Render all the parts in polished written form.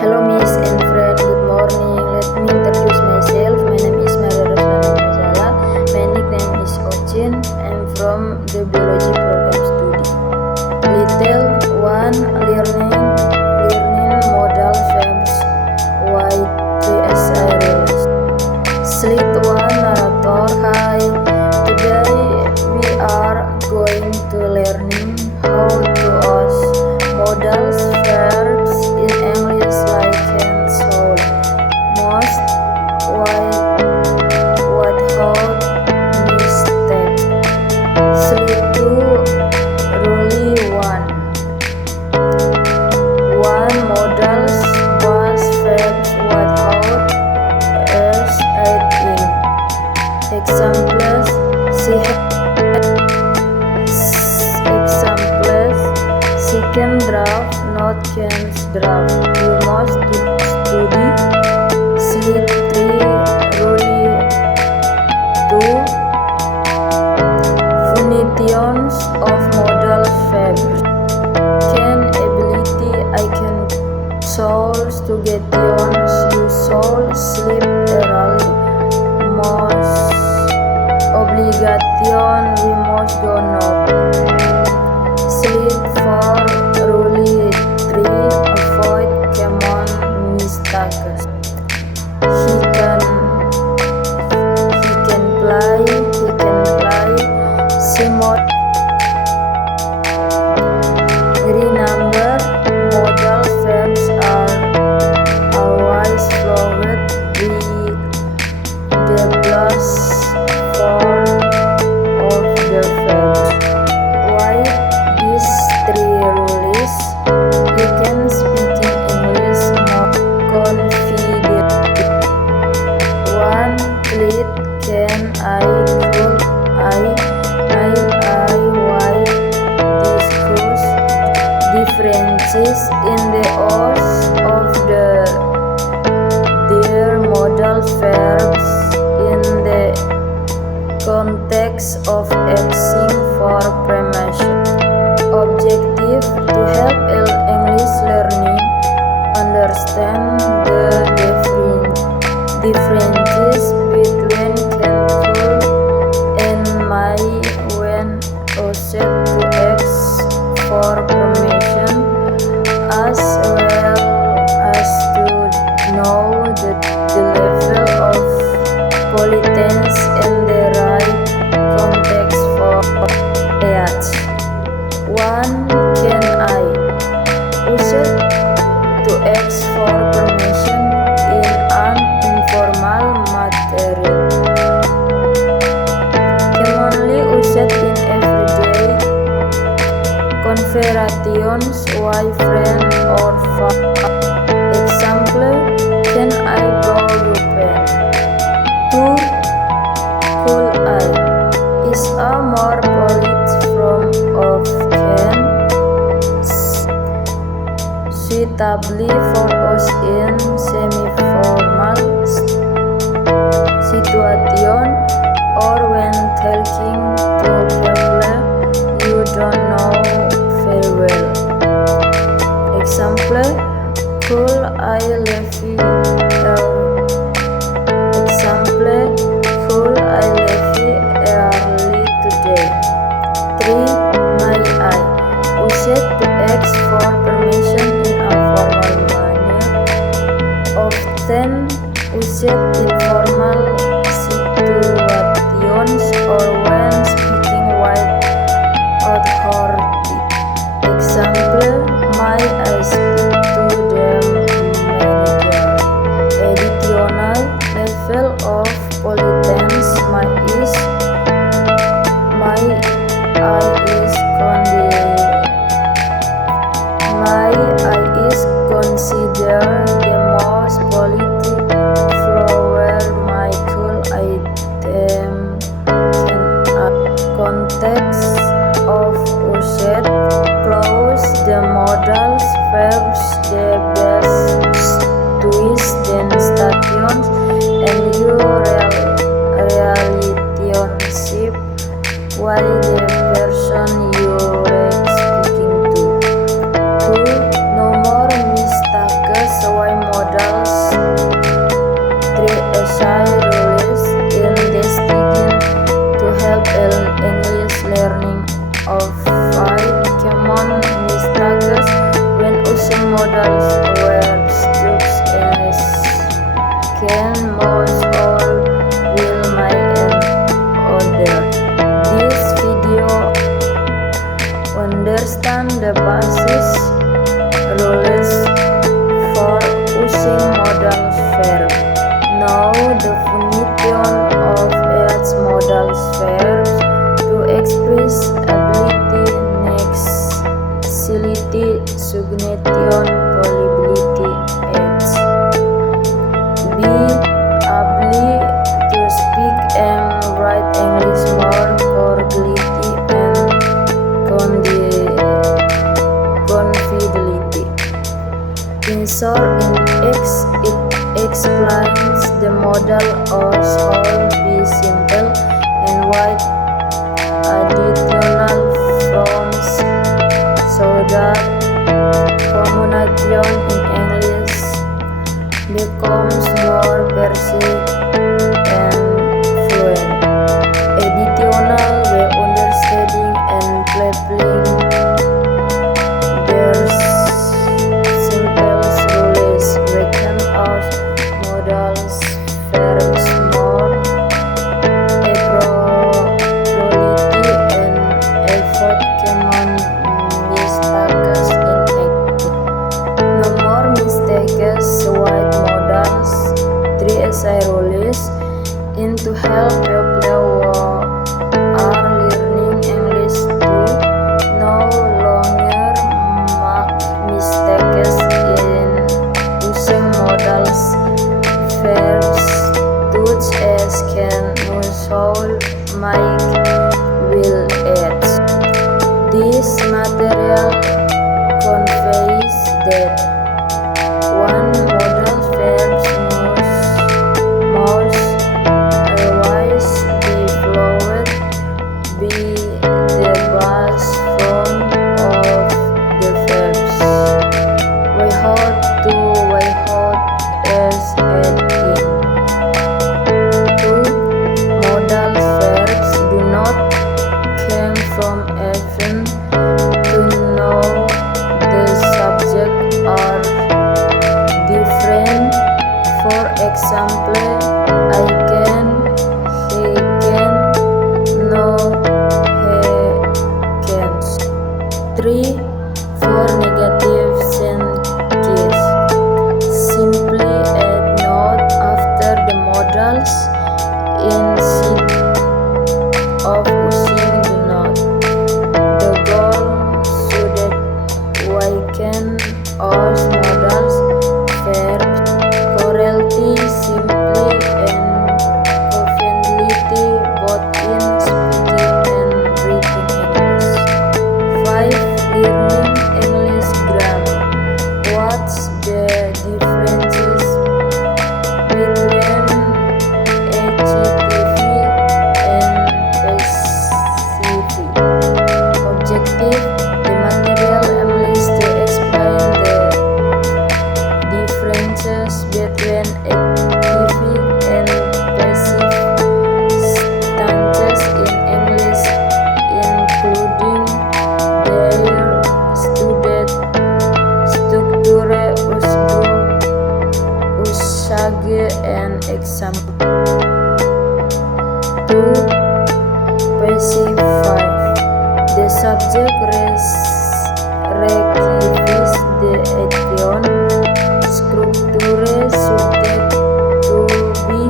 Hello, Miss and friend. Good morning. Let me introduce myself. My name is Maria Roslana Mazala. My nickname is Ochin. I'm from the biology program study. Little one learning modal verbs. YPSI release. Slit one narrator. Hi. Today we are going to learning how to use modal verbs in English like can, sold, most, what, hold, mistake. Slip two, really one. One modals was verbs what, hold, as, eating. Examples, she can draft, not can draft. You must study. Slip three, really two. Functions of modal verbs. Can, ability, I can. Souls, to get tions, you soul. Sleep, early. Must, obligation, we must go now. Sleep four, really three, avoid common mistakes. He can play. Simon, remember, modal verbs are always followed with the plus form of the verb. Why these three rules? You can speak in English more confidently. One, plead, can, I, could, why, discuss. Differences in the use of their modal verbs in the context of asking for permission. Objective, to help English learning understand the differences between can, could, and might when used to ask for permission, as well as to know the level of politeness and the right context for it. One, can, I, used to ask for permission in an informal material. Commonly used in everyday conversations, why, friend, or father. Example, can I borrow your pen? Two, could I, is a more polite form of can, suitably for us in semi-formal situation or when talking to people you don't know very well. Example, could I leave early today? Three, may I, used to ask for permission in a formal manner, often used in formal situations or when speaking with authority. Example, may I speak to the manager? Additional level of politeness, my I is considered the most polite flower. My cool item can context of used close the modal verbs the best twist then stations and your relationship why the person you're speaking to. Two, no more mistakes. Why modals were structured as can, most, or will, might, and other. This video understand the basis rules for using modal verb. Now the definition of each modal verb to express ability, necessity, suggestion, probability, age. B. Ability to speak and write English more correctly and confidently. In short, in X, it explains the modal or shall be simple and wide additional forms so that communication in English becomes more precise and fluent. Additional way understanding and playing there's simple rules we can out modals verbs more appropriately and avoid common mistakes in English. No more mistakes. White modals 3 essay rules in to help people who are learning English to no longer make mistakes in using modals verbs such as can, must, might, will, age. This material conveys that one modal verbs must always be followed by the base form of the verbs. Without as adding. 2. Modal verbs do not come from even to know the subject are different. For example, I can, he can, no, he can't. 3. For negative sentences, simply add not after the modals instead of using the not. The goal so that we can use modals verbs correctly, simply, and confidently both in speaking and reading English. 5. Learning English grammar. What's the differences between adjective and passive? Objective. The material aims to explain the differences between active and passive tenses in English, including their structure, usage, and example. 2. Passive 5. The subject receives the action. Structure suited to be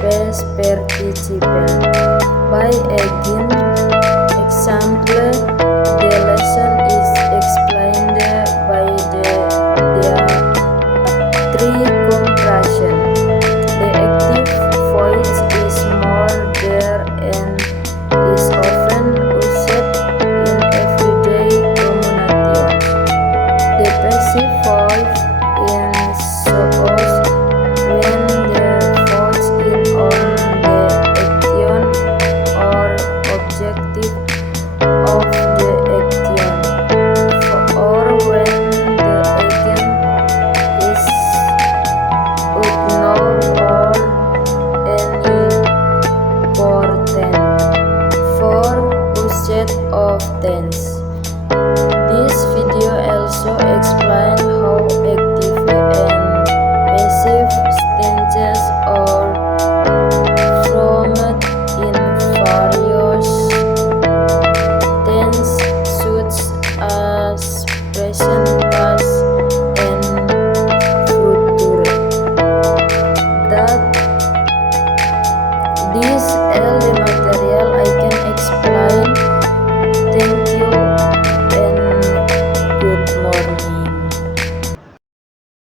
past participle. By again example, the lesson is explained by their 3. Compression. The active voice is more there and is often used in everyday communication. The passive voice shows when the voice is on the action or objective of the action, or when the action is unknown or unimportant. 4. Usage of tense. This video also explains how This L